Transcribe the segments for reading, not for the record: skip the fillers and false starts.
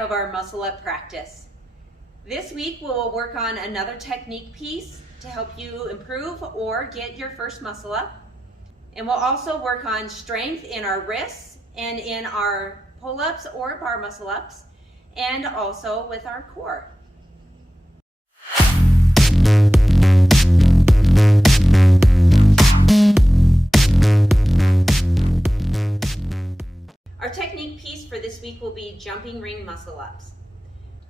5 of our muscle up practice. This week we'll work on another technique piece to help you improve or get your first muscle up. And we'll also work on strength in our wrists and in our pull-ups or bar muscle ups, and also with our core. Our technique piece for this week will be jumping ring muscle ups.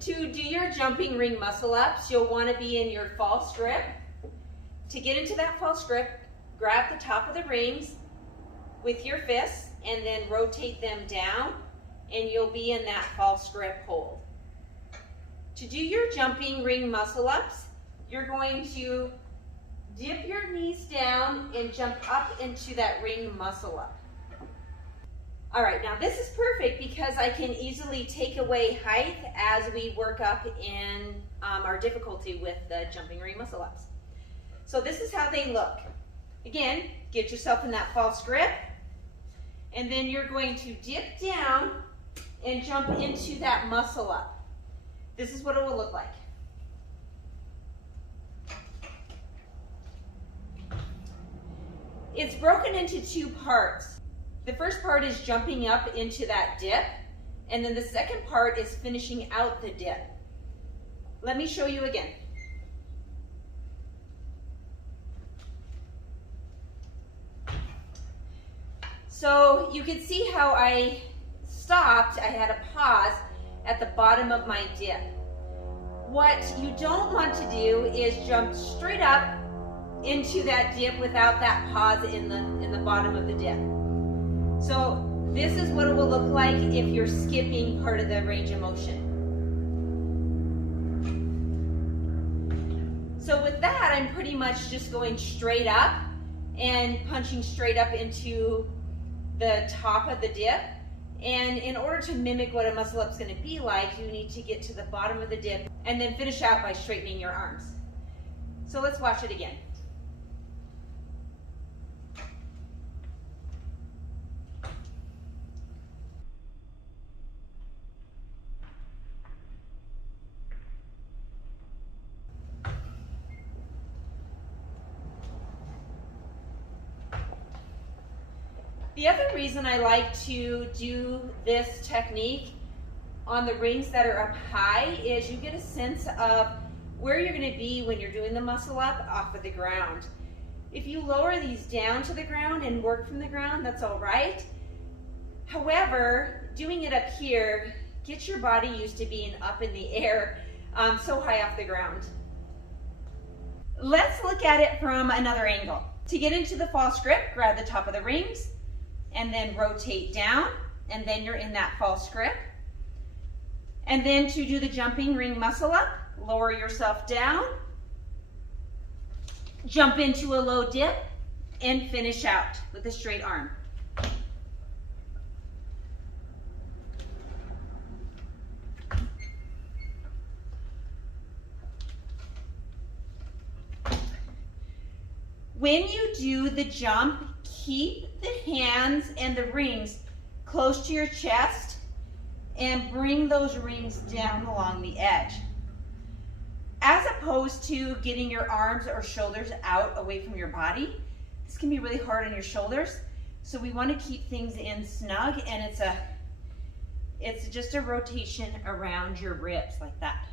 To do your jumping ring muscle ups, you'll want to be in your false grip. To get into that false grip, grab the top of the rings with your fists and then rotate them down, and you'll be in that false grip hold. To do your jumping ring muscle ups, you're going to dip your knees down and jump up into that ring muscle up. All right, now this is perfect because I can easily take away height as we work up in our difficulty with the jumping ring muscle ups. So this is how they look. Again, get yourself in that false grip, and then you're going to dip down and jump into that muscle up. This is what it will look like. It's broken into 2 parts. The first part is jumping up into that dip, and then the second part is finishing out the dip. Let me show you again. So you can see how I stopped. I had a pause at the bottom of my dip. What you don't want to do is jump straight up into that dip without that pause in the bottom of the dip. So this is what it will look like if you're skipping part of the range of motion. So with that, I'm pretty much just going straight up and punching straight up into the top of the dip. And in order to mimic what a muscle up is going to be like, you need to get to the bottom of the dip and then finish out by straightening your arms. So let's watch it again. The other reason I like to do this technique on the rings that are up high is you get a sense of where you're going to be when you're doing the muscle up off of the ground. If you lower these down to the ground and work from the ground, that's all right. However, doing it up here, get your body used to being up in the air so high off the ground. Let's look at it from another angle. To get into the false grip, grab the top of the rings, and then rotate down, and then you're in that false grip. And then to do the jumping ring muscle up, lower yourself down, jump into a low dip, and finish out with a straight arm. When you do the jump, keep the hands and the rings close to your chest and bring those rings down along the edge. As opposed to getting your arms or shoulders out away from your body. This can be really hard on your shoulders, so we want to keep things in snug, and it's just a rotation around your ribs like that.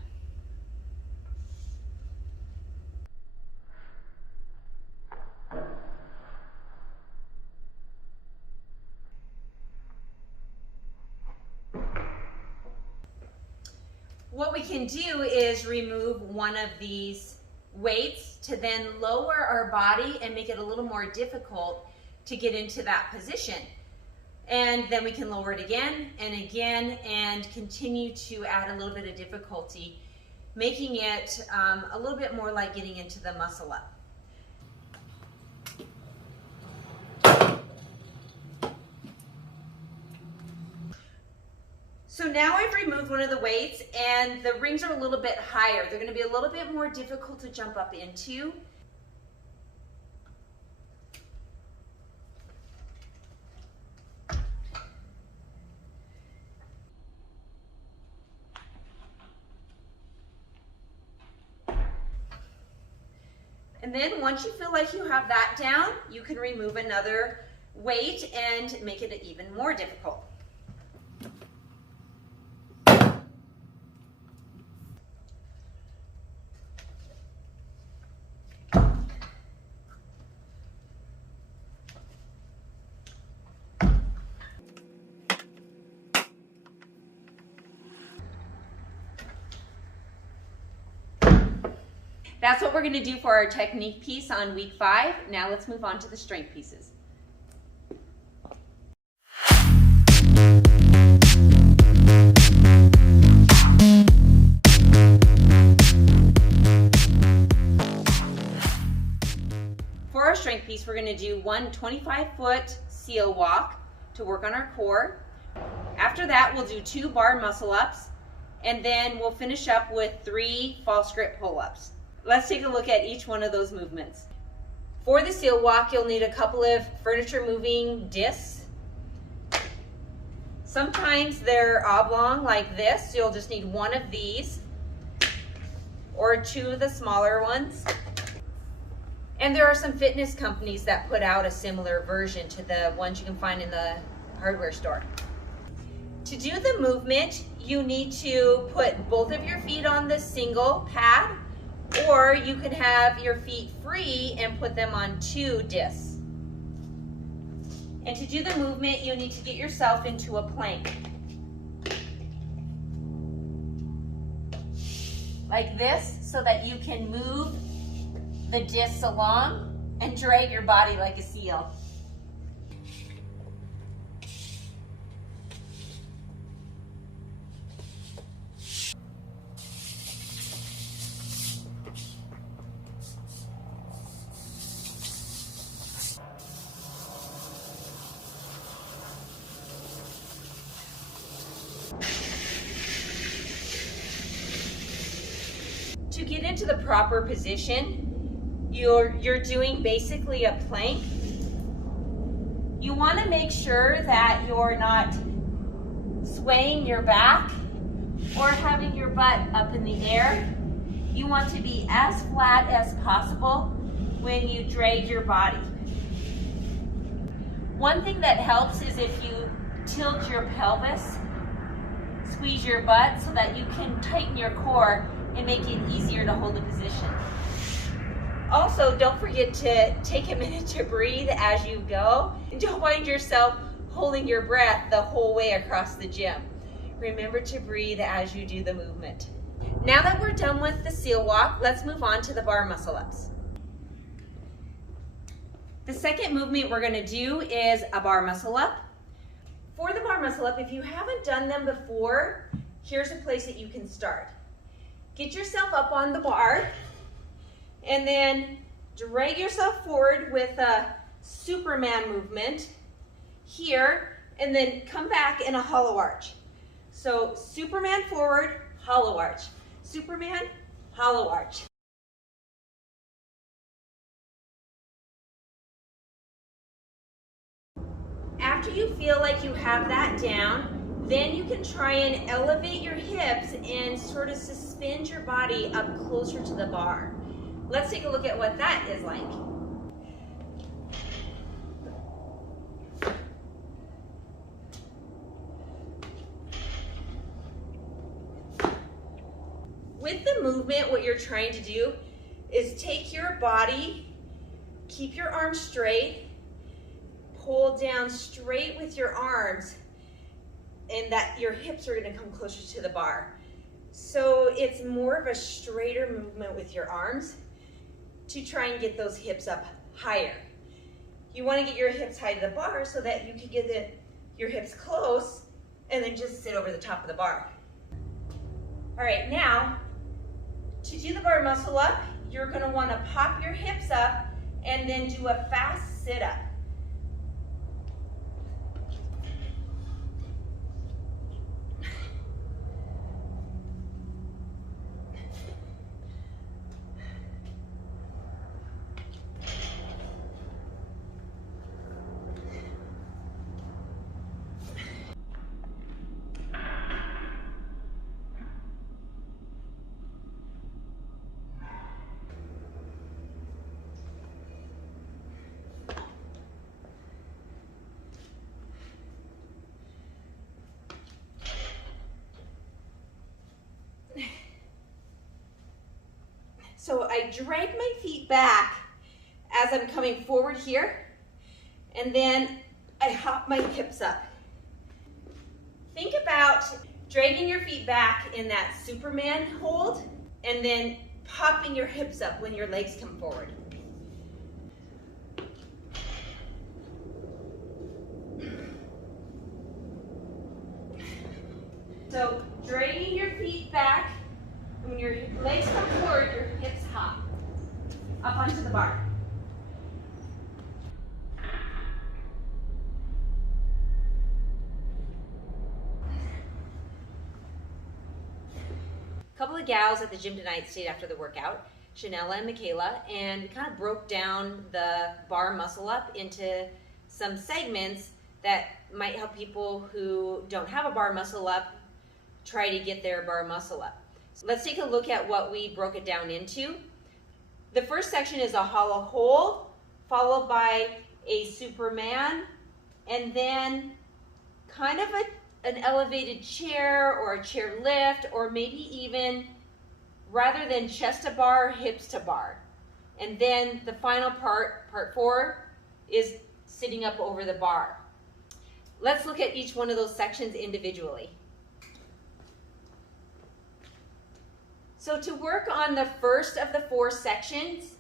What we can do is remove one of these weights to then lower our body and make it a little more difficult to get into that position. And then we can lower it again and continue to add a little bit of difficulty, making it a little bit more like getting into the muscle up. So now I've removed one of the weights and the rings are a little bit higher. They're going to be a little bit more difficult to jump up into. And then once you feel like you have that down, you can remove another weight and make it even more difficult. That's what we're going to do for our technique piece on week 5. Now let's move on to the strength pieces. For our strength piece, we're going to do one 25-foot seal walk to work on our core. After that, we'll do 2 bar muscle ups, and then we'll finish up with 3 false grip pull-ups. Let's take a look at each one of those movements. For the seal walk, you'll need a couple of furniture moving discs. Sometimes they're oblong like this, so you'll just need one of these or 2 of the smaller ones. And there are some fitness companies that put out a similar version to the ones you can find in the hardware store. To do the movement, you need to put both of your feet on the single pad, or you can have your feet free and put them on 2 discs. And to do the movement, you need to get yourself into a plank. Like this, so that you can move the discs along and drag your body like a seal. To get into the proper position, you're doing basically a plank. You want to make sure that you're not swaying your back or having your butt up in the air. You want to be as flat as possible when you drag your body. One thing that helps is if you tilt your pelvis, squeeze your butt so that you can tighten your core and make it easier to hold the position. Also, don't forget to take a minute to breathe as you go, and don't find yourself holding your breath the whole way across the gym. Remember to breathe as you do the movement. Now that we're done with the seal walk, let's move on to the bar muscle ups. The second movement we're going to do is a bar muscle up. For the bar muscle up, if you haven't done them before, here's a place that you can start. Get yourself up on the bar and then drag yourself forward with a Superman movement here, and then come back in a hollow arch. So Superman forward, hollow arch. Superman, hollow arch. After you feel like you have that down, then you can try and elevate your hips and sort of suspend your body up closer to the bar. Let's take a look at what that is like. With the movement, what you're trying to do is take your body, keep your arms straight, pull down straight with your arms, and that your hips are going to come closer to the bar. So it's more of a straighter movement with your arms to try and get those hips up higher. You want to get your hips high to the bar so that you can get your hips close and then just sit over the top of the bar. All right, now to do the bar muscle up, you're going to want to pop your hips up and then do a fast sit up. So I drag my feet back as I'm coming forward here, and then I hop my hips up. Think about dragging your feet back in that Superman hold, and then popping your hips up when your legs come forward. So dragging your feet back, when your legs come forward, your hips hop up onto the bar. A couple of gals at the gym tonight stayed after the workout, Chanela and Michaela, and we kind of broke down the bar muscle up into some segments that might help people who don't have a bar muscle up try to get their bar muscle up. So let's take a look at what we broke it down into. The first section is a hollow hold, followed by a Superman, and then kind of an elevated chair or a chair lift, or maybe even rather than chest to bar, hips to bar. And then the final part, part 4, is sitting up over the bar. Let's look at each one of those sections individually. So to work on the first of the 4 sections,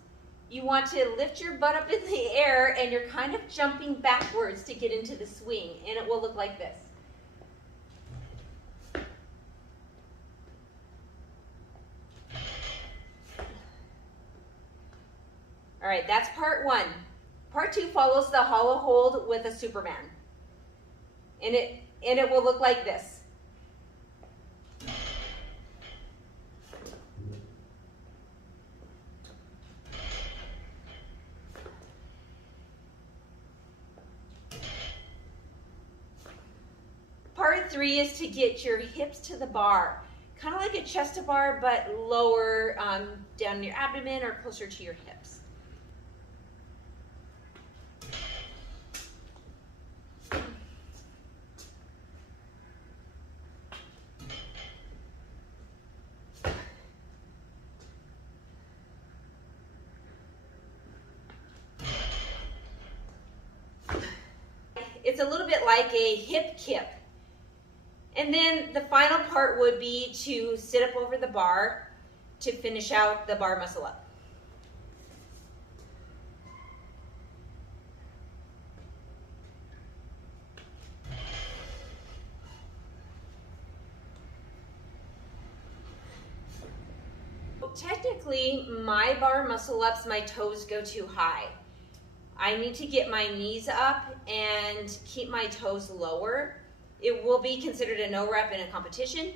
you want to lift your butt up in the air, and you're kind of jumping backwards to get into the swing, and it will look like this. All right, that's part 1. Part 2 follows the hollow hold with a Superman. And it will look like this. Part 3 is to get your hips to the bar. Kind of like a chest to bar, but lower down your abdomen or closer to your hips. It's a little bit like a hip kip. And then the final part would be to sit up over the bar to finish out the bar muscle up. Technically, my bar muscle ups, my toes go too high. I need to get my knees up and keep my toes lower. It will be considered a no rep in a competition.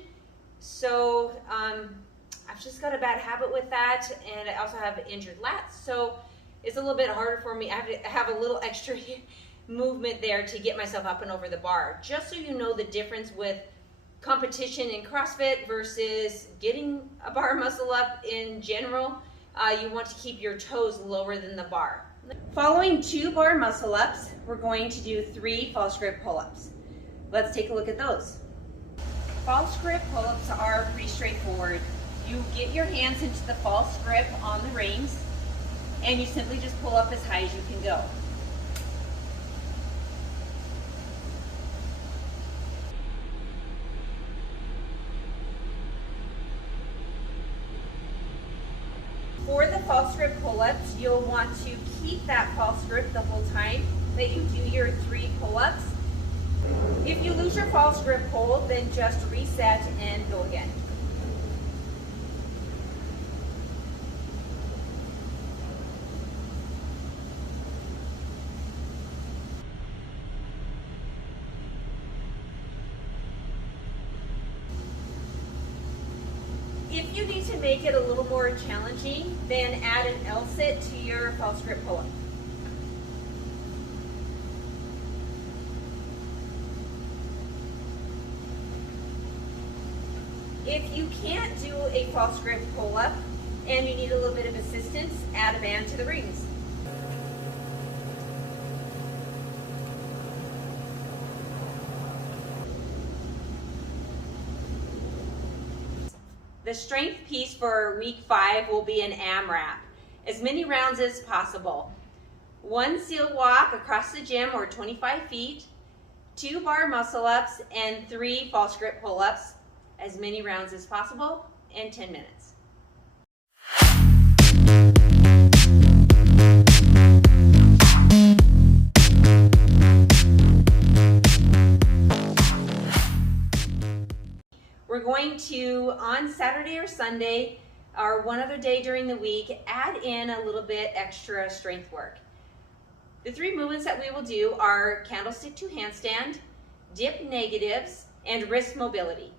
So I've just got a bad habit with that, and I also have injured lats. So it's a little bit harder for me. I have to have a little extra movement there to get myself up and over the bar. Just so you know the difference with competition in CrossFit versus getting a bar muscle up in general, you want to keep your toes lower than the bar. Following 2 bar muscle ups, we're going to do 3 false grip pull-ups. Let's take a look at those. False grip pull-ups are pretty straightforward. You get your hands into the false grip on the rings, and you simply just pull up as high as you can go. For the false grip pull-ups, you'll want to keep that false grip the whole time that you do your 3 pull-ups. If you lose your false grip hold, then just reset and go again. If you need to make it a little more challenging, then add an L-sit to your false grip pull-up. If you can't do a false grip pull-up and you need a little bit of assistance, add a band to the rings. The strength piece for week 5 will be an AMRAP, as many rounds as possible. 1 seal walk across the gym or 25 feet, 2 bar muscle ups, and 3 false grip pull-ups, as many rounds as possible, in 10 minutes. We're going to, on Saturday or Sunday, or one other day during the week, add in a little bit extra strength work. The 3 movements that we will do are candlestick to handstand, dip negatives, and wrist mobility.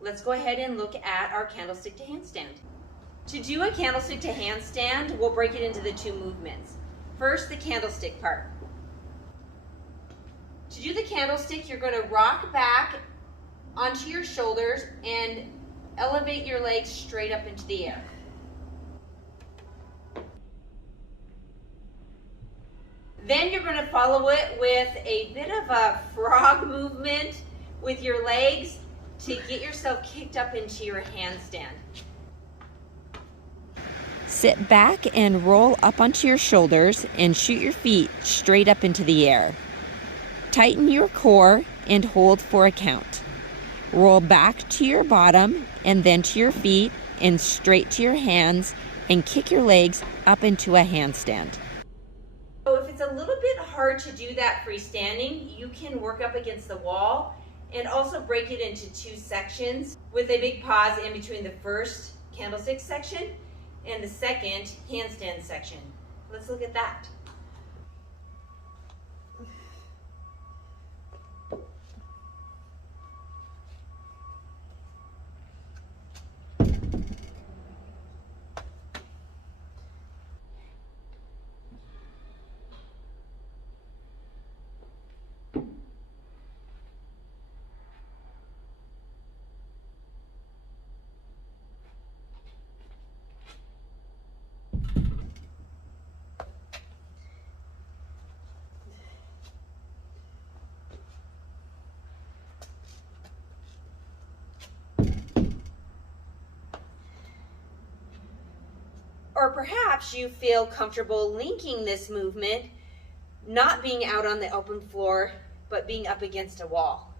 Let's go ahead and look at our candlestick to handstand. To do a candlestick to handstand, we'll break it into the 2 movements. First, the candlestick part. To do the candlestick, you're going to rock back onto your shoulders and elevate your legs straight up into the air. Then you're going to follow it with a bit of a frog movement with your legs to get yourself kicked up into your handstand. Sit back and roll up onto your shoulders and shoot your feet straight up into the air. Tighten your core and hold for a count. Roll back to your bottom and then to your feet and straight to your hands and kick your legs up into a handstand. So if it's a little bit hard to do that freestanding, you can work up against the wall and also break it into 2 sections with a big pause in between the first candlestick section and the second handstand section. Let's look at that. Or perhaps you feel comfortable linking this movement, not being out on the open floor, but being up against a wall.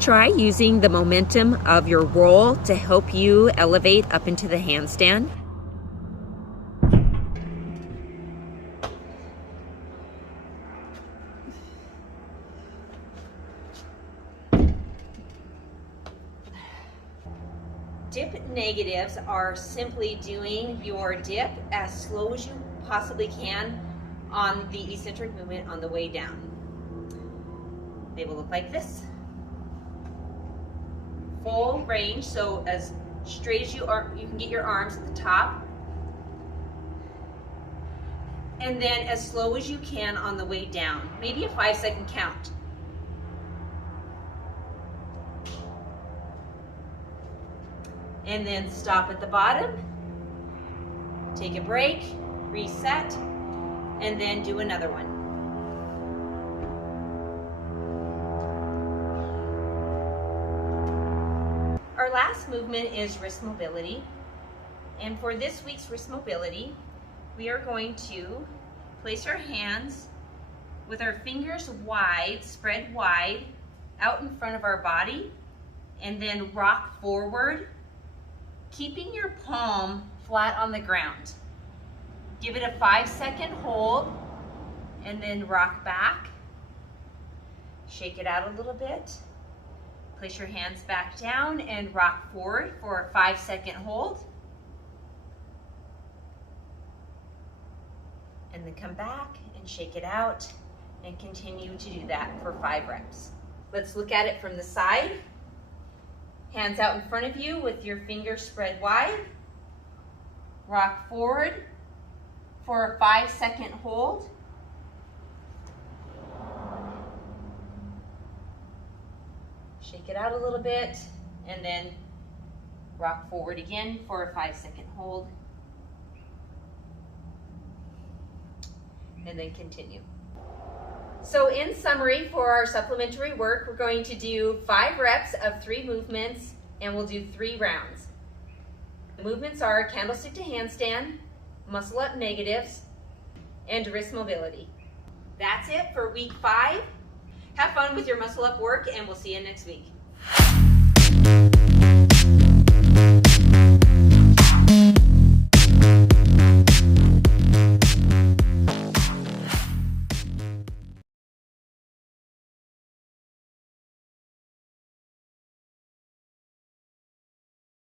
Try using the momentum of your roll to help you elevate up into the handstand. Dip negatives are simply doing your dip as slow as you possibly can on the eccentric movement on the way down. They will look like this. Full range, so as straight as you can get your arms at the top. And then as slow as you can on the way down. Maybe a 5-second count. And then stop at the bottom, take a break, reset, and then do another one. Our last movement is wrist mobility. And for this week's wrist mobility, we are going to place our hands with our fingers wide, spread wide, out in front of our body, and then rock forward, keeping your palm flat on the ground. Give it a 5-second hold and then rock back. Shake it out a little bit. Place your hands back down and rock forward for a 5-second hold. And then come back and shake it out and continue to do that for 5 reps. Let's look at it from the side. Hands out in front of you with your fingers spread wide. Rock forward for a 5-second hold. Shake it out a little bit and then rock forward again for a 5-second hold. and then continue. So in summary, for our supplementary work, we're going to do 5 reps of 3 movements, and we'll do 3 rounds. The movements are candlestick to handstand, muscle up negatives, and wrist mobility. That's it for week 5. Have fun with your muscle up work, and we'll see you next week.